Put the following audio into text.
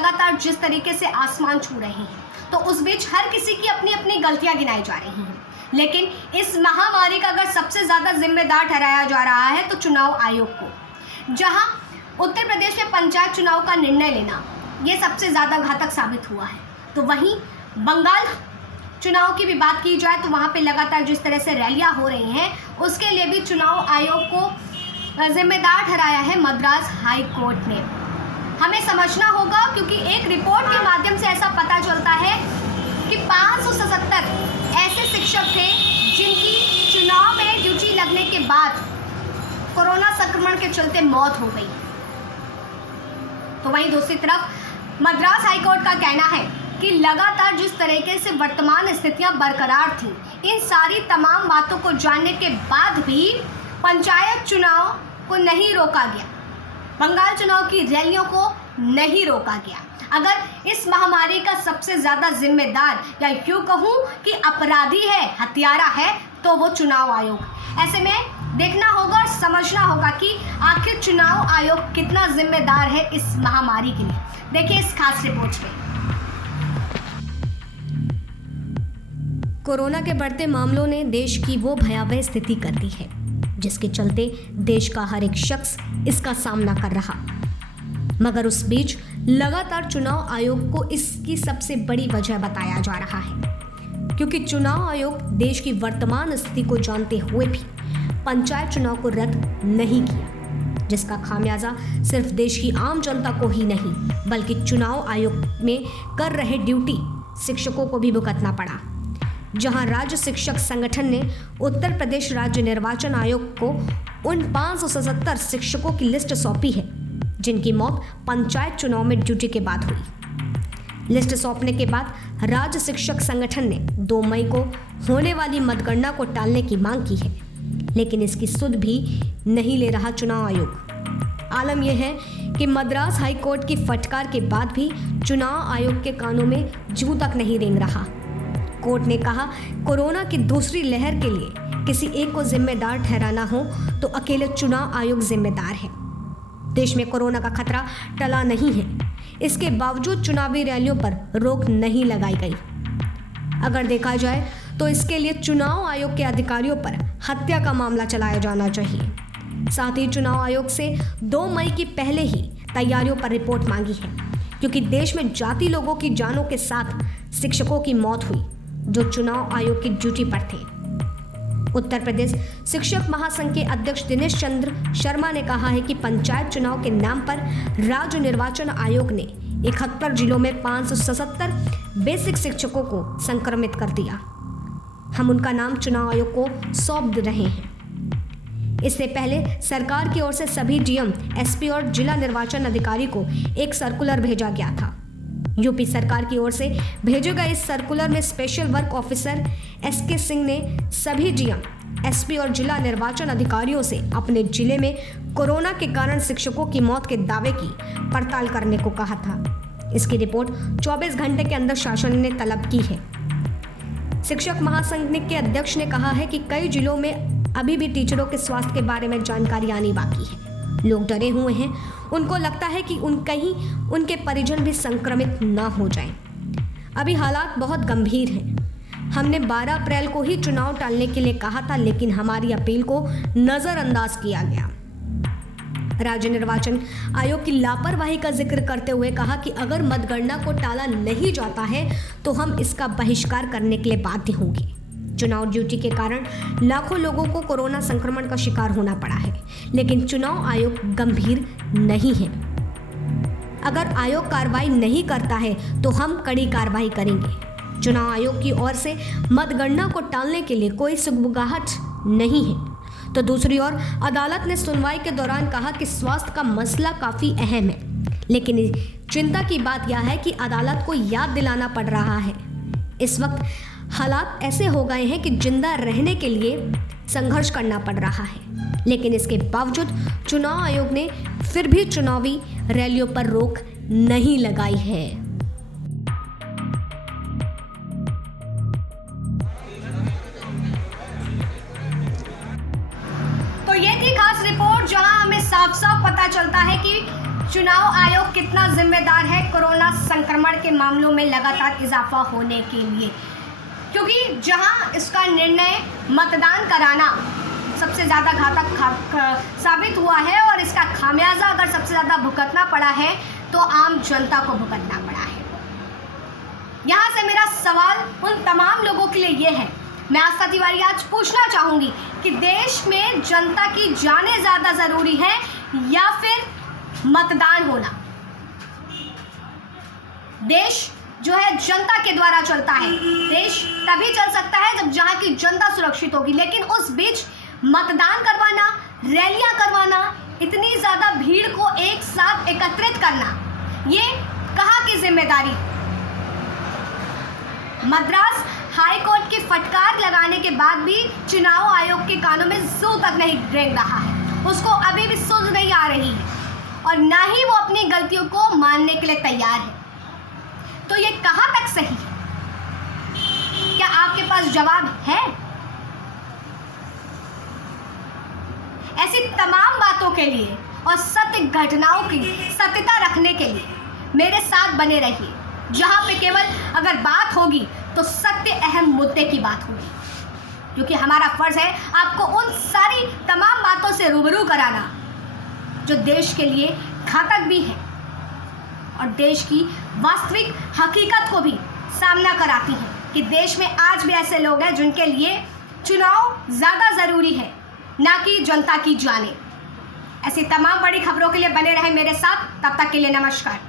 लगातार जिस तरीके से आसमान छू रहे हैं, तो उस बीच हर किसी की अपनी अपनी गलतियां गिनाई जा रही हैं। लेकिन इस महामारी का अगर सबसे ज़्यादा जिम्मेदार ठहराया जा रहा है तो चुनाव आयोग को, जहां उत्तर प्रदेश में पंचायत चुनाव का निर्णय लेना ये सबसे ज़्यादा घातक साबित हुआ है। तो वहीं बंगाल चुनाव की भी बात की जाए तो वहाँ पे लगातार जिस तरह से रैलियाँ हो रही हैं, उसके लिए भी चुनाव आयोग को जिम्मेदार ठहराया है मद्रास हाई कोर्ट ने। हमें समझना होगा, क्योंकि एक रिपोर्ट के माध्यम से ऐसा पता चलता है कि 577 ऐसे शिक्षक थे जिनकी चुनाव में ड्यूटी लगने के बाद कोरोना संक्रमण के चलते मौत हो गई। तो वहीं दूसरी तरफ मद्रास हाईकोर्ट का कहना है कि लगातार जिस तरीके से वर्तमान स्थितियां बरकरार थीं, इन सारी तमाम बातों को जानने के बाद भी पंचायत चुनाव को नहीं रोका गया, बंगाल चुनाव की रैलियों को नहीं रोका गया। अगर इस महामारी का सबसे ज़्यादा जिम्मेदार या यूँ कहूँ कि अपराधी है, हत्यारा है, तो वो चुनाव आयोग। ऐसे में देखना होगा, समझना होगा कि आखिर चुनाव आयोग कितना जिम्मेदार है इस महामारी के लिए। देखिए इस खास रिपोर्ट में। कोरोना के बढ़ते मामलों ने देश की वो भयावह स्थिति कर दी है जिसके चलते देश का हर एक शख्स इसका सामना कर रहा, मगर उस बीच लगातार चुनाव आयोग को इसकी सबसे बड़ी वजह बताया जा रहा है, क्योंकि चुनाव आयोग देश की वर्तमान स्थिति को जानते हुए भी पंचायत चुनाव को रद्द नहीं किया, जिसका खामियाजा सिर्फ देश की आम जनता को ही नहीं बल्कि चुनाव आयोग में कर रहे ड्यूटी शिक्षकों को भी भुगतना पड़ा। जहां राज्य शिक्षक संगठन ने उत्तर प्रदेश राज्य निर्वाचन आयोग को उन 577 शिक्षकों की लिस्ट सौंपी है जिनकी मौत पंचायत चुनाव में ड्यूटी के बाद हुई। लिस्ट सौंपने के बाद राज्य शिक्षक संगठन ने 2 मई को होने वाली मतगणना को टालने की मांग की है, लेकिन इसकी सुध भी नहीं ले रहा चुनाव आयोग। आलम यह है कि मद्रास हाई कोर्ट की फटकार के बाद भी चुनाव आयोग के कानों में जूं तक नहीं रेंग रहा। कोर्ट ने कहा, कोरोना की दूसरी लहर के लिए किसी एक को जिम्मेदार ठहराना हो तो अकेले चुनाव आयोग जिम्मेदार है। देश में कोरोना का खतरा टला नहीं है, इसके बावजूद चुनावी रैलियों पर रोक नहीं लगाई गई। अगर देखा जाए तो इसके लिए चुनाव आयोग के अधिकारियों पर हत्या का मामला चलाया जाना चाहिए। साथ ही चुनाव आयोग से 2 मई की पहले ही तैयारियों पर रिपोर्ट मांगी है, क्योंकि देश में जाती लोगों की जानों के साथ शिक्षकों की मौत हुई जो चुनाव आयोग की ड्यूटी पर थे। उत्तर प्रदेश शिक्षक महासंघ के अध्यक्ष दिनेश चंद्र शर्मा ने कहा है कि पंचायत चुनाव के नाम पर राज्य निर्वाचन आयोग ने 71 जिलों में 577 बेसिक शिक्षकों को संक्रमित कर दिया। हम उनका नाम चुनाव आयोग को सौंप रहे हैं। इससे पहले सरकार की ओर से सभी डीएम, एसपी और जिला निर्वाचन अधिकारी को एक सर्कुलर भेजा गया था। यूपी सरकार की ओर से भेजे गए इस सर्कुलर में special work officer SK Singh ने सभी डीएम, एसपी और जिला निर्वाचन अधिकारियों से अपने जिले में कोरोना के कारण शिक्षकों की मौत के दावे की पड़ताल करने को कहा था। इसकी रिपोर्ट 24 घंटे के अंदर शासन ने तलब की है। शिक्षक महासंघ के अध्यक्ष ने कहा है कि कई जिलों में अभी भी टीचरों के स्वास्थ्य के बारे में जानकारी आनी बाकी है। लोग डरे हुए हैं, उनको लगता है कि कहीं उनके परिजन भी संक्रमित ना हो जाएं। अभी हालात बहुत गंभीर हैं। हमने 12 अप्रैल को ही चुनाव टालने के लिए कहा था, लेकिन हमारी अपील को नज़रअंदाज किया गया। राज्य निर्वाचन आयोग की लापरवाही का जिक्र करते हुए कहा कि अगर मतगणना को टाला नहीं जाता है तो हम इसका बहिष्कार करने के लिए बाध्य होंगे। चुनाव ड्यूटी के कारण लाखों लोगों को कोरोना संक्रमण का शिकार होना पड़ा है, लेकिन चुनाव आयोग गंभीर नहीं है। अगर आयोग कार्रवाई नहीं करता है तो हम कड़ी कार्रवाई करेंगे। चुनाव आयोग की ओर से मतगणना को टालने के लिए कोई सुगबुगाहट नहीं है। तो दूसरी ओर अदालत ने सुनवाई के दौरान कहा कि स्वास्थ्य का मसला काफ़ी अहम है, लेकिन चिंता की बात यह है कि अदालत को याद दिलाना पड़ रहा है। इस वक्त हालात ऐसे हो गए हैं कि जिंदा रहने के लिए संघर्ष करना पड़ रहा है, लेकिन इसके बावजूद चुनाव आयोग ने फिर भी चुनावी रैलियों पर रोक नहीं लगाई है। तो ये थी खास रिपोर्ट जहां हमें साफ साफ पता चलता है कि चुनाव आयोग कितना जिम्मेदार है कोरोना संक्रमण के मामलों में लगातार इजाफा होने के लिए, क्योंकि जहां इसका निर्णय मतदान कराना सबसे ज़्यादा घातक साबित हुआ है और इसका खामियाजा अगर सबसे ज़्यादा भुगतना पड़ा है तो आम जनता को भुगतना पड़ा है। यहाँ से मेरा सवाल उन तमाम लोगों के लिए ये है, मैं आस्था तिवारी आज पूछना चाहूँगी कि देश में जनता की जानें ज़्यादा ज़रूरी है या फिर मतदान होना। देश जो है जनता के द्वारा चलता है, देश तभी चल सकता है जब जहाँ की जनता सुरक्षित होगी, लेकिन उस बीच मतदान करवाना, रैलियां करवाना, इतनी ज़्यादा भीड़ को एक साथ एकत्रित करना, ये कहाँ की जिम्मेदारी। मद्रास हाई कोर्ट की फटकार लगाने के बाद भी चुनाव आयोग के कानों में जू तक नहीं रेंग रहा है, उसको अभी भी सुध नहीं आ रही है और ना ही वो अपनी गलतियों को मानने के लिए तैयार है। तो ये कहाँ तक सही है? क्या आपके पास जवाब है? ऐसी तमाम बातों के लिए और सत्य घटनाओं की सत्यता रखने के लिए मेरे साथ बने रहिए, जहां पे केवल अगर बात होगी तो सत्य अहम मुद्दे की बात होगी, क्योंकि हमारा फर्ज है आपको उन सारी तमाम बातों से रूबरू कराना जो देश के लिए घातक भी है और देश की वास्तविक हकीकत को भी सामना कराती हैं कि देश में आज भी ऐसे लोग हैं जिनके लिए चुनाव ज़्यादा ज़रूरी है, ना कि जनता की जानें। ऐसी तमाम बड़ी खबरों के लिए बने रहें मेरे साथ, तब तक के लिए नमस्कार।